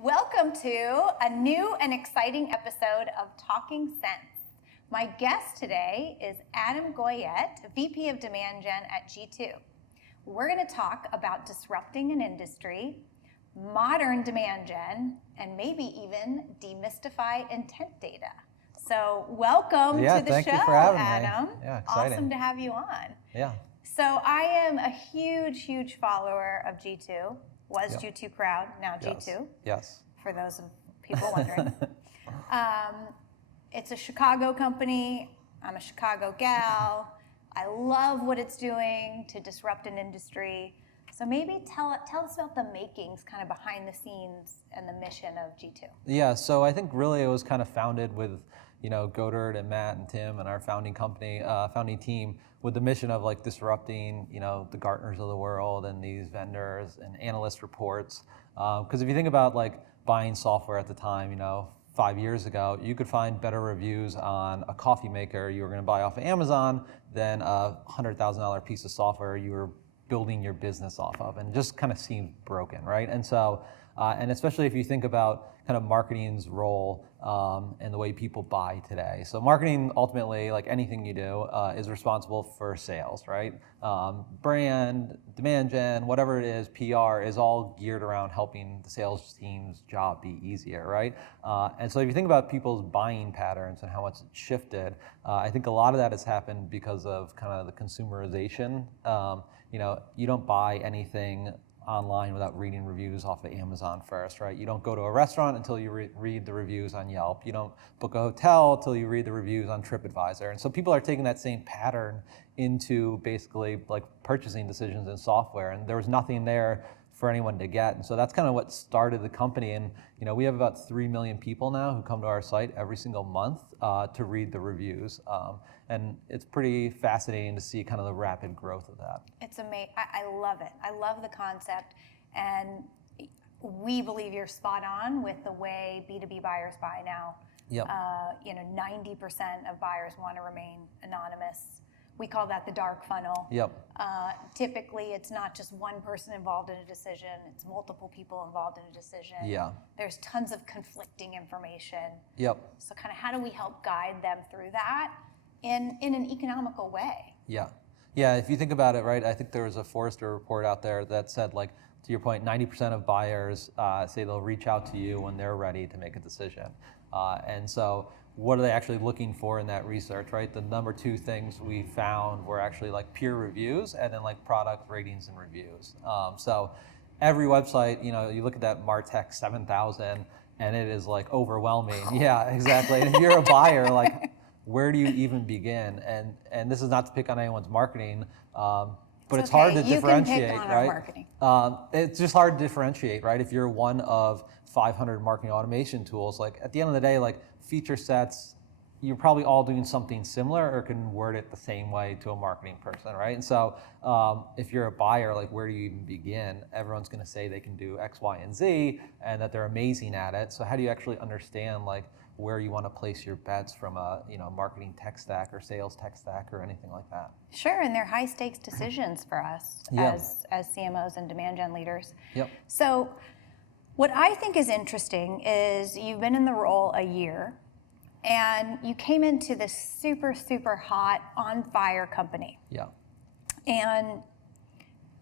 Welcome to a new and exciting episode of Talking Sense. My guest today is Adam Goyette, VP of Demandgen at G2. We're going to talk about disrupting an industry, modern demand gen, and maybe even demystify intent data. So welcome to the show, thank you for having Adam. me. Yeah, exciting. Awesome to have you on. Yeah. So I am a huge follower of G2. Was G2 Crowd, now G2. Yes. For those people wondering. It's a Chicago company. I'm a Chicago gal. I love what it's doing to disrupt an industry. So maybe tell us about the makings, kind of behind the scenes, and the mission of G2. Yeah, so I think really it was kind of founded with, Godard and Matt and Tim and our founding team with the mission of like disrupting, the Gartners of the world and these vendors and analyst reports. Because if you think about like buying software at the time, 5 years ago, you could find better reviews on a coffee maker you were going to buy off of Amazon than a $100,000 piece of software you were building your business off of, and it just kind of seemed broken, right? And so, and especially if you think about kind of marketing's role and the way people buy today. So marketing, ultimately, like anything you do, is responsible for sales, right? Brand, demand gen, whatever it is, PR is all geared around helping the sales team's job be easier, right? And so if you think about people's buying patterns and how much it's shifted, I think a lot of that has happened because of kind of the consumerization. You don't buy anything online without reading reviews off of Amazon first, right? You don't go to a restaurant until you read the reviews on Yelp. You don't book a hotel until you read the reviews on TripAdvisor. And so people are taking that same pattern into basically like purchasing decisions in software, and there was nothing there for anyone to get. And so that's kind of what started the company. And we have about 3 million people now who come to our site every single month to read the reviews. And it's pretty fascinating to see kind of the rapid growth of that. It's amazing. I love it. I love the concept. And we believe you're spot on with the way B2B buyers buy now. Yep. 90% of buyers want to remain anonymous. We call that the dark funnel. Yep. Typically, it's not just one person involved in a decision. It's multiple people involved in a decision. Yeah. There's tons of conflicting information. Yep. So kind of how do we help guide them through that in an economical way? Yeah. Yeah, if you think about it, right, I think there was a Forrester report out there that said, like, to your point, 90% of buyers say they'll reach out to you when they're ready to make a decision. And so what are they actually looking for in that research, right? The number 2 things we found were actually like peer reviews and then like product ratings and reviews. So every website, you look at that MarTech 7000 and it is like overwhelming. Yeah, exactly. And if you're a buyer, like, where do you even begin? And this is not to pick on anyone's marketing, but it's hard to differentiate, you can pick on right? Our marketing. It's just hard to differentiate, right? If you're one of 500 marketing automation tools, like at the end of the day, like feature sets, you're probably all doing something similar or can word it the same way to a marketing person, right? And so if you're a buyer, like where do you even begin? Everyone's gonna say they can do X, Y, and Z and that they're amazing at it. So how do you actually understand like where you want to place your bets from a marketing tech stack or sales tech stack or anything like that? Sure, and they're high stakes decisions for us as CMOs and demand gen leaders. Yep. So what I think is interesting is you've been in the role a year and you came into this super hot, on fire company. Yeah. And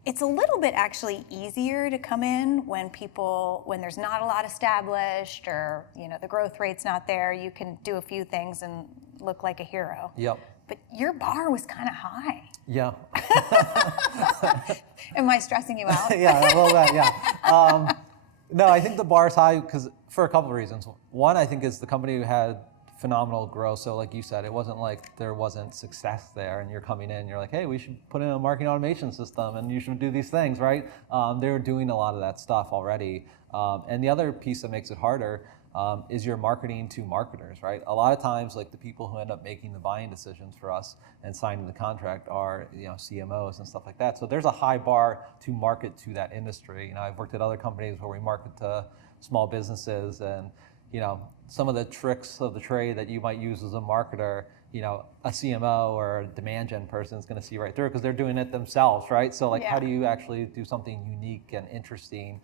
it's a little bit actually easier to come in when there's not a lot established or the growth rate's not there. You can do a few things and look like a hero. Yep. But your bar was kind of high. Yeah. Am I stressing you out? Yeah, a little bit, yeah. No, I think the bar is high for a couple of reasons. One, I think, is the company had phenomenal growth. So like you said, it wasn't like there wasn't success there and you're coming in, you're like, hey, we should put in a marketing automation system and you should do these things, right? They were doing a lot of that stuff already. And the other piece that makes it harder is your marketing to marketers, right? A lot of times, like the people who end up making the buying decisions for us and signing the contract are, CMOs and stuff like that. So there's a high bar to market to that industry. I've worked at other companies where we market to small businesses, and some of the tricks of the trade that you might use as a marketer a CMO or a demand gen person is going to see right through it because they're doing it themselves, right? So like, how do you actually do something unique and interesting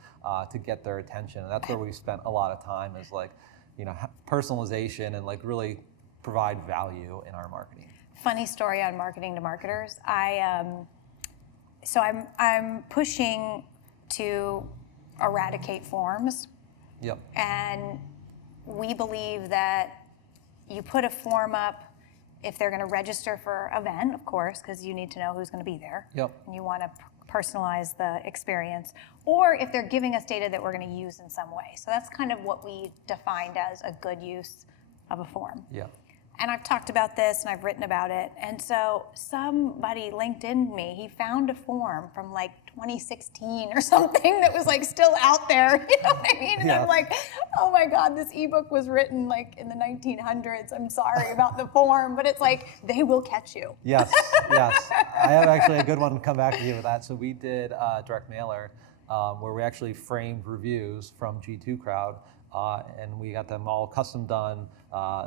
to get their attention? And that's where we've spent a lot of time is like, personalization and like really provide value in our marketing. Funny story on marketing to marketers. I'm pushing to eradicate forms. Yep. And we believe that you put a form up if they're going to register for an event, of course, because you need to know who's going to be there. Yep. And you want to personalize the experience, or if they're giving us data that we're going to use in some way. So that's kind of what we defined as a good use of a form. Yeah. And I've talked about this and I've written about it. And so somebody LinkedIn'd me, he found a form from like 2016 or something that was like still out there, you know what I mean? And I'm like, oh my God, this ebook was written like in the 1900s. I'm sorry about the form, but it's like, they will catch you. Yes, yes. I have actually a good one to come back to you with that. So we did a direct mailer where we actually framed reviews from G2 Crowd. And we got them all custom done,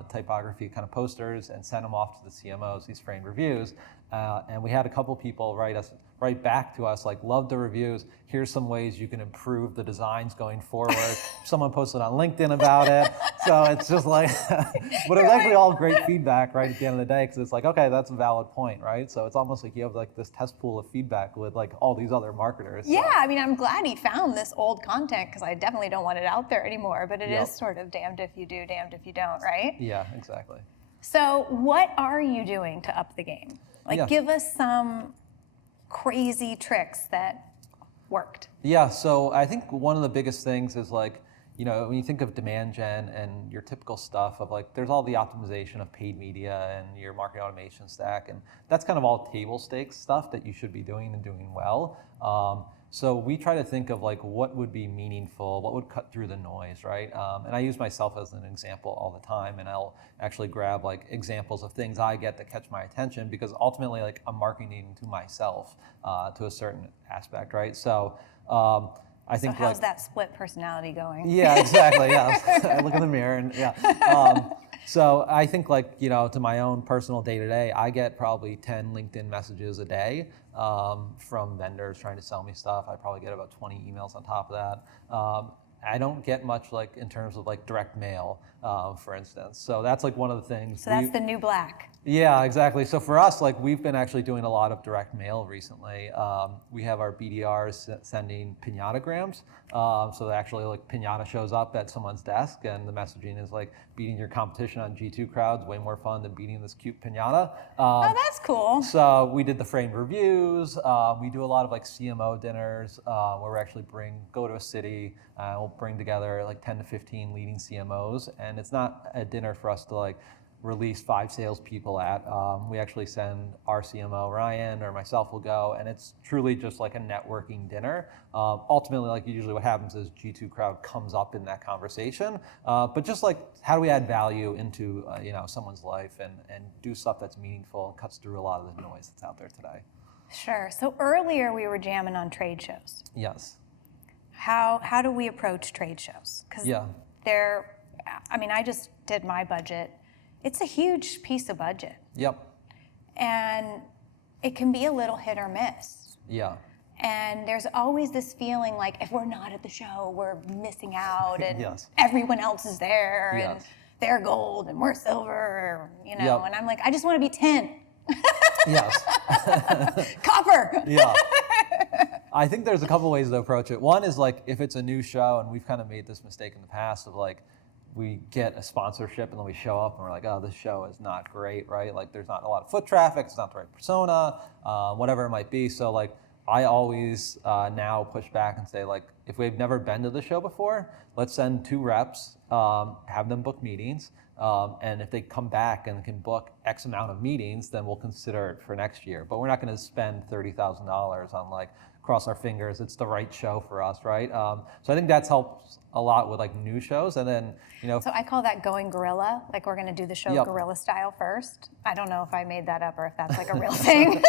typography kind of posters, and sent them off to the CMOs, these framed reviews. And we had a couple people write back to us, like, love the reviews. Here's some ways you can improve the designs going forward. Someone posted on LinkedIn about it. So it's just like, but it was actually all great feedback, right, at the end of the day, because it's like, okay, that's a valid point, right? So it's almost like you have like this test pool of feedback with like all these other marketers. Yeah, I mean, I'm glad he found this old content because I definitely don't want it out there anymore, but it is sort of damned if you do, damned if you don't, right? Yeah, exactly. So what are you doing to up the game? Like, give us some crazy tricks that worked. Yeah, so I think one of the biggest things is like, when you think of demand gen and your typical stuff of like, there's all the optimization of paid media and your marketing automation stack, and that's kind of all table stakes stuff that you should be doing and doing well. So we try to think of like what would be meaningful, what would cut through the noise, right? And I use myself as an example all the time, and I'll actually grab like examples of things I get that catch my attention because ultimately like I'm marketing to myself to a certain aspect, right? So I think how's that split personality going? Yeah, exactly. Yeah, I look in the mirror and so I think like, to my own personal day-to-day, I get probably 10 LinkedIn messages a day from vendors trying to sell me stuff. I probably get about 20 emails on top of that. I don't get much like in terms of like direct mail, for instance. So that's like one of the things. So that's the new black. Yeah, exactly. So for us, like we've been actually doing a lot of direct mail recently. We have our BDRs sending Piñatagrams. So actually like Piñata shows up at someone's desk and the messaging is like beating your competition on G2 Crowds, way more fun than beating this cute Piñata. Oh, that's cool. So we did the framed reviews. We do a lot of like CMO dinners where we actually go to a city, we'll bring together like 10 to 15 leading CMOs. And it's not a dinner for us to like release 5 salespeople at. We actually send our CMO, Ryan, or myself will go, and it's truly just like a networking dinner. Ultimately, like usually what happens is G2 Crowd comes up in that conversation, but just like how do we add value into someone's life and do stuff that's meaningful and cuts through a lot of the noise that's out there today. Sure. So earlier we were jamming on trade shows. Yes. How do we approach trade shows? Because I just did my budget. It's a huge piece of budget. Yep. And it can be a little hit or miss. Yeah. And there's always this feeling like if we're not at the show, we're missing out, and everyone else is there, and they're gold and we're silver, And I'm like, I just want to be tin. Yes. Copper. Yeah. I think there's a couple ways to approach it. One is like if it's a new show, and we've kind of made this mistake in the past of like, we get a sponsorship and then we show up and we're like, oh, this show is not great, right? Like there's not a lot of foot traffic, it's not the right persona, whatever it might be. So like I always now push back and say like, if we've never been to the show before, let's send 2 reps, have them book meetings. And if they come back and can book X amount of meetings, then we'll consider it for next year. But we're not going to spend $30,000 on like, cross our fingers, it's the right show for us, right? So I think that's helped a lot with like new shows. And then, So I call that going guerrilla. Like we're going to do the show guerrilla style first. I don't know if I made that up or if that's like a real thing.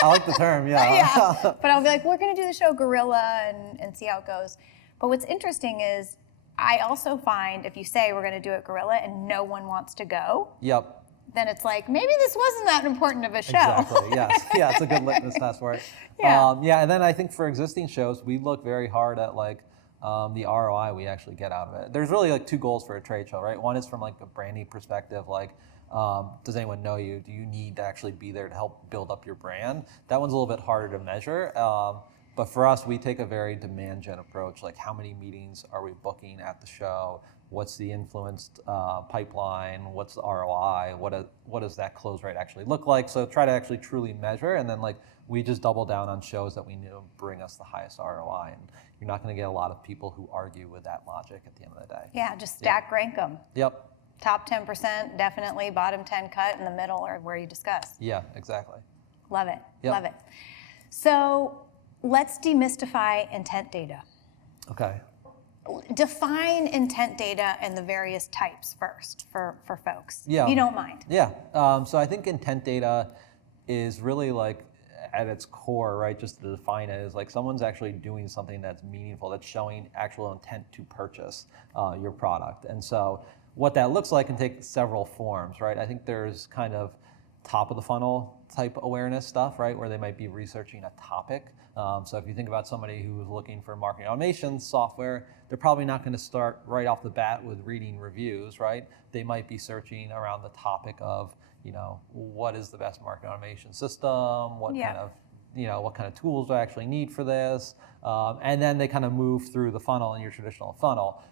I like the term, yeah. Yeah, but I'll be like, we're going to do the show guerrilla and see how it goes. But what's interesting is I also find if you say we're going to do it guerrilla and no one wants to go, then it's like, maybe this wasn't that important of a show. Exactly, yes. Yeah, it's a good litmus test for it. Yeah. And then I think for existing shows, we look very hard at like the ROI we actually get out of it. There's really like two goals for a trade show, right? One is from like a branding perspective, like does anyone know you? Do you need to actually be there to help build up your brand? That one's a little bit harder to measure. But for us, we take a very demand gen approach, like how many meetings are we booking at the show? What's the influenced pipeline? What's the ROI? What does that close rate actually look like? So try to actually truly measure, and then like we just double down on shows that we knew bring us the highest ROI. And you're not going to get a lot of people who argue with that logic at the end of the day. Yeah, just stack rank them. Yep. Top 10%, definitely. Bottom 10 cut, in the middle are where you discussed. Yeah, exactly. Love it. Yep. Love it. So let's demystify intent data. Okay. Define intent data and the various types first for folks, Yeah. if you don't mind. Yeah. So I think intent data is really like at its core, right? Just to define it, is like someone's actually doing something that's meaningful, that's showing actual intent to purchase your product. And so what that looks like can take several forms, right? I think there's kind of top of the funnel type awareness stuff, right? Where they might be researching a topic. So if you think about somebody who's looking for marketing automation software, they're probably not going to start right off the bat with reading reviews, right? They might be searching around the topic of, what is the best marketing automation system? What kind of tools do I actually need for this? And then they kind of move through the funnel in your traditional funnel.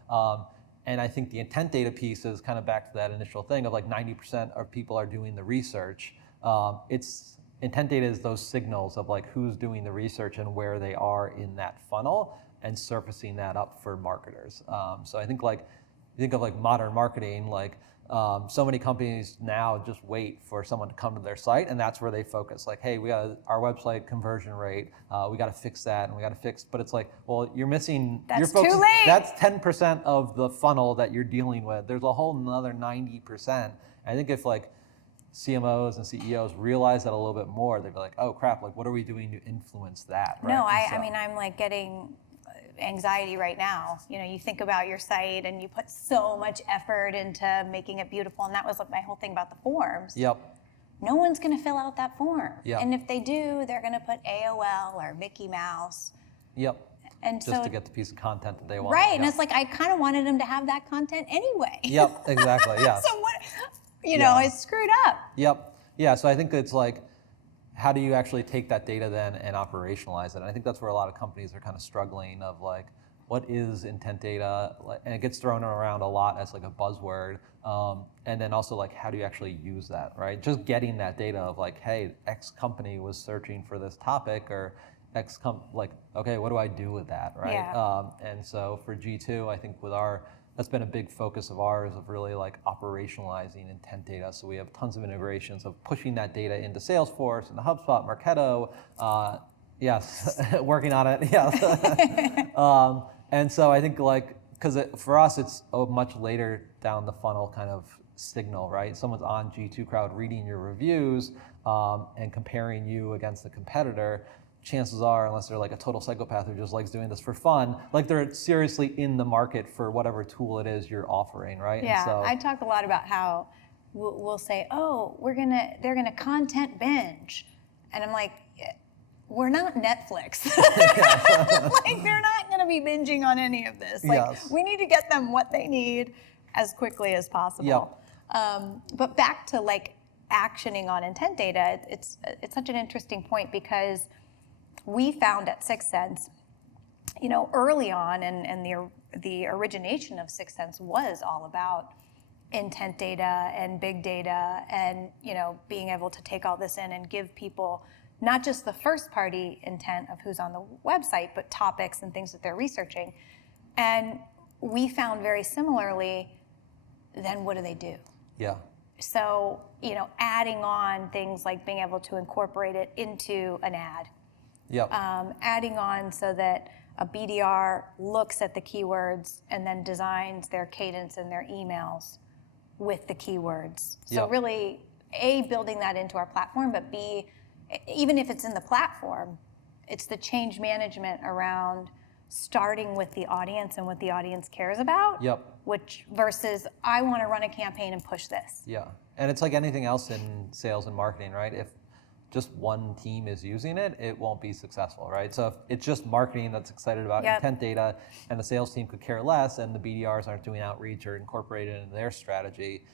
And I think the intent data piece is kind of back to that initial thing of like 90% of people are doing the research. Intent data is those signals of like who's doing the research and where they are in that funnel and surfacing that up for marketers. So I think like, you think of like modern marketing, like so many companies now just wait for someone to come to their site, and that's where they focus. Like, hey, we got our website conversion rate, we got to fix that, and we got to fix. But it's like, well, you're missing. That's too late. That's 10% of the funnel that you're dealing with. There's a whole another 90%. I think if like CMOs and CEOs realize that a little bit more, they'd be like, oh crap, like what are we doing to influence that? Right? No, I mean, I'm like getting anxiety right now. You think about your site and you put so much effort into making it beautiful, and that was like my whole thing about the forms. Yep. No one's going to fill out that form. Yep. And if they do, they're going to put AOL or Mickey Mouse. Yep. And just to get the piece of content that they want. Right, Yep. and it's like I kind of wanted them to have that content anyway. Yep, exactly, yeah. So what, it's screwed up. Yep, yeah, so I think it's like, how do you actually take that data then and operationalize it? And I think that's where a lot of companies are kind of struggling of like, what is intent data? And it gets thrown around a lot as like a buzzword. And then also like, how do you actually use that, right? Just getting that data of like, hey, X company was searching for this topic, or okay, what do I do with that, right? Yeah. And so for G2, I think that's been a big focus of ours, of really like operationalizing intent data. So we have tons of integrations of pushing that data into Salesforce and HubSpot, Marketo. Yes, working on it. Yes. And so I think because for us, it's a much later down the funnel kind of signal, right? Someone's on G2 Crowd reading your reviews and comparing you against the competitor. Chances are, unless they're like a total psychopath who just likes doing this for fun, like they're seriously in the market for whatever tool it is you're offering, right? Yeah, and so, I talk a lot about how we'll say, oh, they're gonna content binge, and I'm like, we're not Netflix. Like they're not gonna be binging on any of this. Like yes. We need to get them what they need as quickly as possible. Yep. But back to like actioning on intent data, it's such an interesting point because we found at Sixth Sense, early on, and the origination of Sixth Sense was all about intent data and big data, and being able to take all this in and give people not just the first party intent of who's on the website, but topics and things that they're researching. And we found very similarly, then what do they do? Yeah. So, adding on things like being able to incorporate it into an ad. Yep. Adding on so that a BDR looks at the keywords and then designs their cadence and their emails with the keywords. So Yep. really, A, building that into our platform, but B, even if it's in the platform, it's the change management around starting with the audience and what the audience cares about. Yep. Which versus I want to run a campaign and push this. Yeah, and it's like anything else in sales and marketing, right? If just one team is using it, it won't be successful, right? So if it's just marketing that's excited about intent data and the sales team could care less and the BDRs aren't doing outreach or incorporated into their strategy,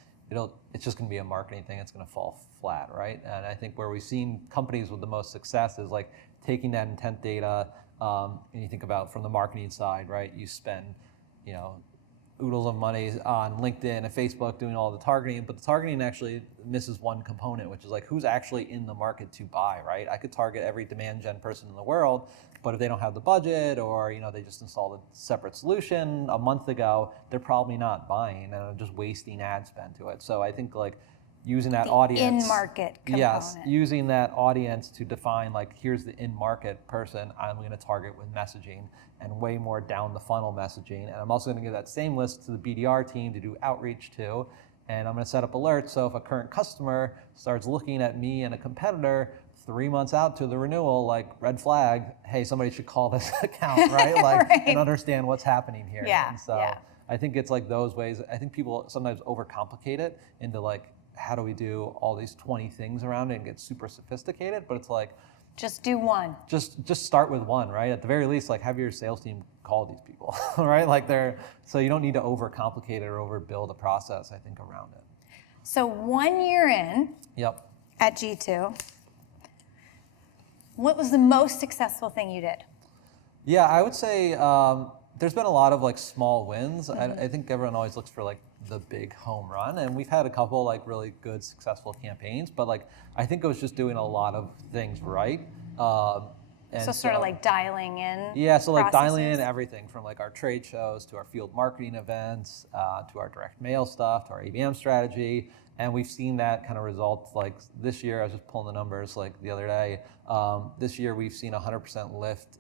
it's just gonna be a marketing thing, it's gonna fall flat, right? And I think where we've seen companies with the most success is like taking that intent data, and you think about from the marketing side, right? You spend, oodles of money on LinkedIn and Facebook doing all the targeting, but the targeting actually misses one component, which is like who's actually in the market to buy, right? I could target every demand gen person in the world, but if they don't have the budget or they just installed a separate solution a month ago, they're probably not buying and I'm just wasting ad spend to it. So I think like using that audience, in-market component. Yes, using that audience to define like here's the in-market person I'm going to target with messaging and way more down the funnel messaging. And I'm also going to give that same list to the BDR team to do outreach to. And I'm going to set up alerts so if a current customer starts looking at me and a competitor 3 months out to the renewal, like red flag, hey, somebody should call this account, right? Like and understand what's happening here. Yeah. And so I think it's like those ways. I think people sometimes overcomplicate it into like, how do we do all these 20 things around it and get super sophisticated? But it's like, just do one. Just start with one, right? At the very least, like have your sales team call these people, right? Like so you don't need to overcomplicate it or overbuild a process, I think, around it. So 1 year in at G2, what was the most successful thing you did? Yeah, I would say there's been a lot of like small wins. I think everyone always looks for like the big home run, and we've had a couple like really good successful campaigns, but like I think it was just doing a lot of things right. And so sort of like dialing in. Yeah, so like processes. dialing in everything from like our trade shows to our field marketing events, to our direct mail stuff, to our ABM strategy. And we've seen that kind of result like this year. I was just pulling the numbers like the other day. This year we've seen 100% lift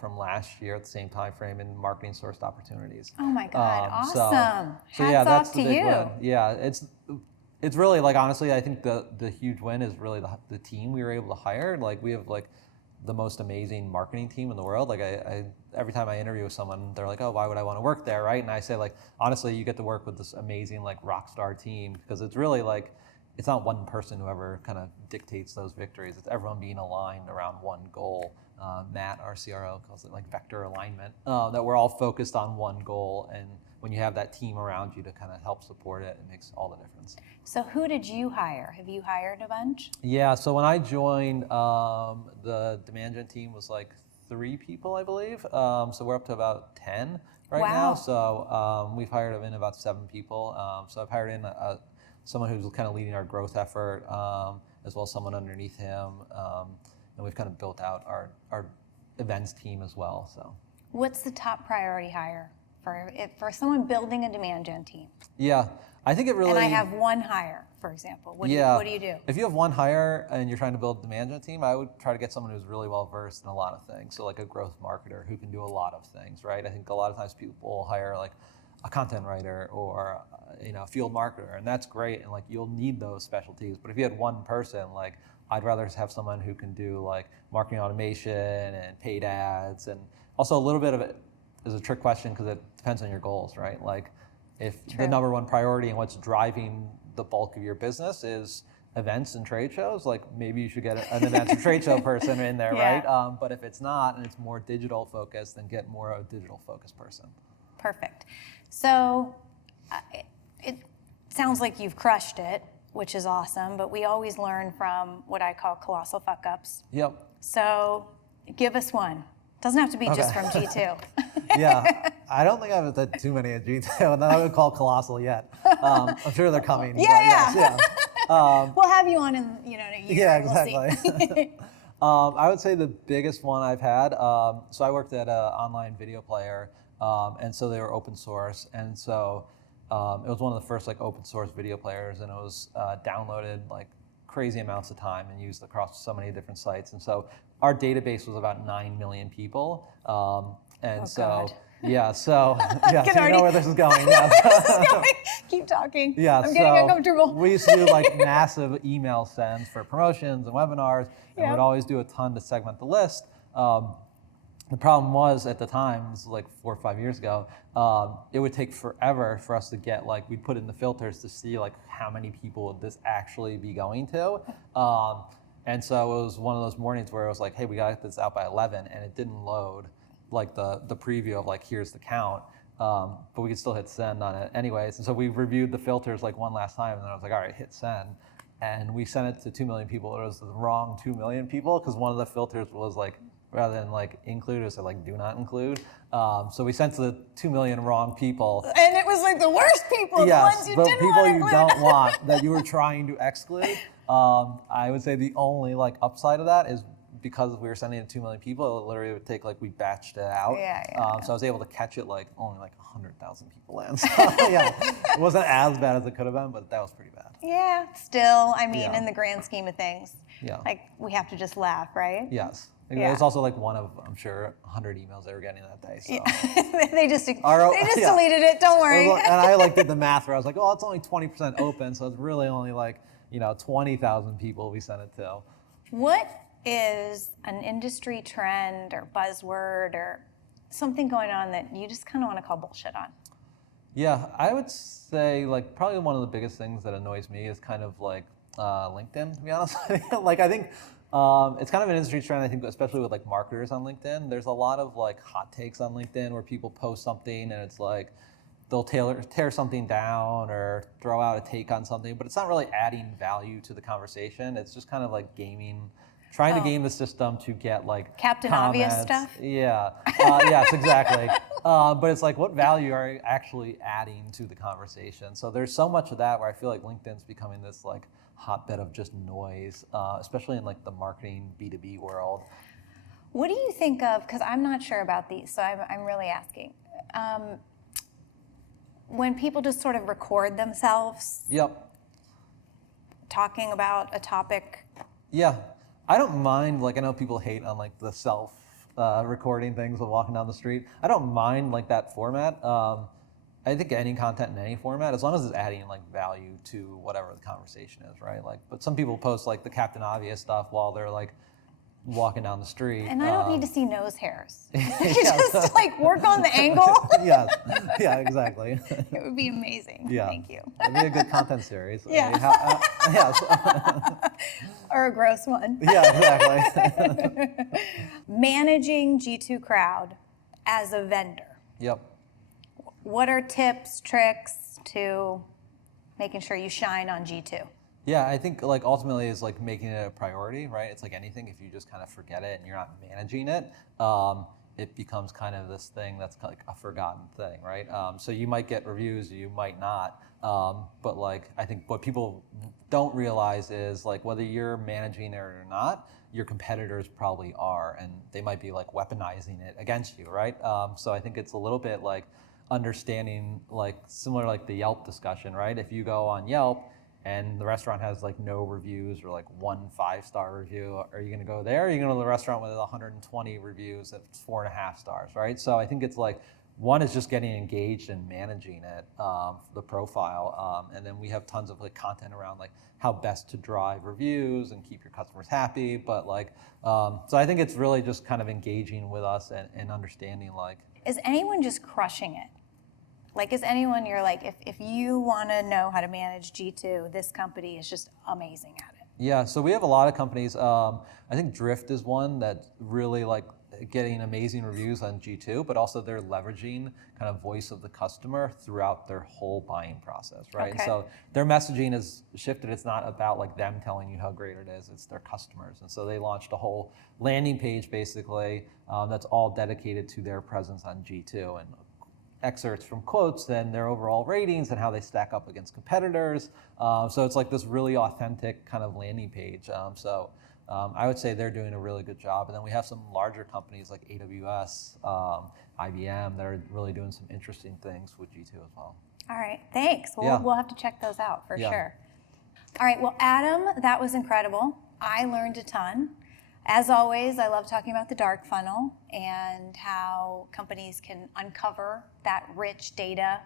from last year at the same time frame in marketing sourced opportunities. Oh my God, awesome. So Hats yeah, that's off the to big you. win. Yeah, it's really like honestly, I think the huge win is really the team we were able to hire. Like we have like the most amazing marketing team in the world. Like I every time I interview with someone, they're like, oh, why would I want to work there, right? And I say like, honestly, you get to work with this amazing like rock star team because it's really like, it's not one person who ever kind of dictates those victories. It's everyone being aligned around one goal. Matt, our CRO, calls it like vector alignment, that we're all focused on one goal. And when you have that team around you to kind of help support it, it makes all the difference. So who did you hire? Have you hired a bunch? Yeah, so when I joined, the Demandgen team was like 3 people, I believe. So we're up to about 10 right now. So we've hired in about 7 people. So I've hired in someone who's kind of leading our growth effort, as well as someone underneath him. And we've kind of built out our events team as well. So, what's the top priority hire for someone building a demand gen team? Yeah, I think it really. And I have one hire, for example. What do you do? If you have one hire and you're trying to build a demand gen team, I would try to get someone who's really well versed in a lot of things. So like a growth marketer who can do a lot of things, right? I think a lot of times people hire like a content writer or a field marketer, and that's great, and like you'll need those specialties. But if you had one person, like I'd rather have someone who can do like marketing automation and paid ads, and also a little bit of it is a trick question because it depends on your goals, right? Like if the number one priority and what's driving the bulk of your business is events and trade shows, like maybe you should get an events and trade show person in there, right? But if it's not and it's more digital focused, then get more of a digital focused person. Perfect. So it sounds like you've crushed it, which is awesome, but we always learn from what I call colossal fuck-ups. Yep. So give us one. Doesn't have to be just from G2. Yeah, I don't think I've done too many at G2, and I would call colossal yet. I'm sure they're coming. Yeah. We'll have you on in a year. Yeah, exactly. We'll see. I would say the biggest one I've had. So I worked at an online video player, and so they were open source, and so it was one of the first like open source video players, and it was downloaded like crazy amounts of time and used across so many different sites. And so our database was about 9 million people. God. Yeah, so you know where this is going. Yeah. Keep talking. Yeah, I'm getting uncomfortable. We used to do like massive email sends for promotions and webinars, and we'd always do a ton to segment the list. The problem was at the time, this was like 4 or 5 years ago, it would take forever for us to get we'd put in the filters to see how many people would this actually be going to. And so it was one of those mornings where it was like, hey, we got to get this out by 11, and it didn't load the preview of here's the count. But we could still hit send on it anyways. And so we reviewed the filters one last time, and then I was like, all right, hit send. And we sent it to 2 million people. It was the wrong 2 million people because one of the filters was rather than include, it said do not include. So we sent to the 2 million wrong people. And it was the worst people, Yes, the ones you but didn't people want to you include. don't want that you were trying to exclude. I would say the only upside of that is because we were sending it to 2 million people, it literally would take we batched it out. So I was able to catch it only 100,000 people in. So yeah, it wasn't as bad as it could have been, but that was pretty bad. Yeah, still, Yeah. in the grand scheme of things, Yeah. we have to just laugh, right? Yes. Yeah. It was also one of, I'm sure, 100 emails they were getting that day. So. Yeah. they just Yeah. deleted it, don't worry. And I did the math where I was oh, it's only 20% open, so it's really only 20,000 people we sent it to. What is an industry trend or buzzword or something going on that you just kind of want to call bullshit on? Yeah, I would say probably one of the biggest things that annoys me is kind of LinkedIn, to be honest. I think it's kind of an industry trend, I think, especially with marketers on LinkedIn. There's a lot of hot takes on LinkedIn where people post something and it's they'll tear something down or throw out a take on something, but it's not really adding value to the conversation. It's just kind of gaming, trying to game the system to get Captain comments. Obvious stuff? Yeah, yes, exactly. But it's what value are you actually adding to the conversation? So there's so much of that where I feel LinkedIn's becoming this hotbed of just noise, especially in the marketing B2B world. What do you think of, because I'm not sure about these, so I'm really asking. When people just sort of record themselves Yep. talking about a topic. Yeah, I don't mind, I know people hate on the self recording things while walking down the street. I don't mind that format. I think any content in any format, as long as it's adding value to whatever the conversation is, right? But some people post the Captain Obvious stuff while they're walking down the street. And I don't need to see nose hairs. You Yes. just work on the angle. Yes, yeah, exactly. It would be amazing. Yeah. Thank you. It'd be a good content series. Yeah. Yes. Or a gross one. Yeah, exactly. Managing G2 Crowd as a vendor. Yep. What are tips, tricks to making sure you shine on G2? Yeah, I think ultimately is making it a priority, right? It's anything, if you just kind of forget it and you're not managing it, it becomes kind of this thing that's a forgotten thing, right? So you might get reviews, you might not, but I think what people don't realize is whether you're managing it or not, your competitors probably are, and they might be weaponizing it against you, right? So I think it's a little bit understanding similar the Yelp discussion, right? If you go on Yelp and the restaurant has no reviews or 1 5-star review, are you going to go there? Or are you going to go to the restaurant with 120 reviews that's 4.5 stars, right? So I think it's one is just getting engaged and managing it, the profile, and then we have tons of content around how best to drive reviews and keep your customers happy. But so I think it's really just kind of engaging with us and understanding Is anyone just crushing it? Is anyone you're if you want to know how to manage G2, this company is just amazing at it? Yeah, so we have a lot of companies. I think Drift is one that really getting amazing reviews on G2, but also they're leveraging kind of voice of the customer throughout their whole buying process, right? Okay. So their messaging has shifted. It's not about them telling you how great it is, it's their customers. And so they launched a whole landing page basically that's all dedicated to their presence on G2 and excerpts from quotes, then their overall ratings and how they stack up against competitors. So it's this really authentic kind of landing page. I would say they're doing a really good job. And then we have some larger companies like AWS, IBM that are really doing some interesting things with G2 as well. All right, thanks. We'll have to check those out for sure. All right, well, Adam, that was incredible. I learned a ton. As always, I love talking about the dark funnel and how companies can uncover that rich data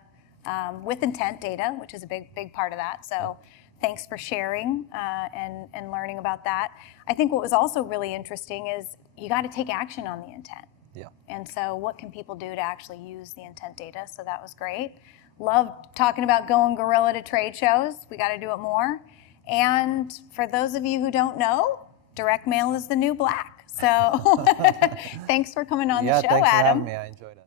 with intent data, which is a big part of that. So thanks for sharing and learning about that. I think what was also really interesting is you got to take action on the intent. Yeah. And so what can people do to actually use the intent data? So that was great. Love talking about going guerrilla to trade shows. We got to do it more. And for those of you who don't know, direct mail is the new black. So thanks for coming on the show, thanks for Adam. having me. I enjoyed it.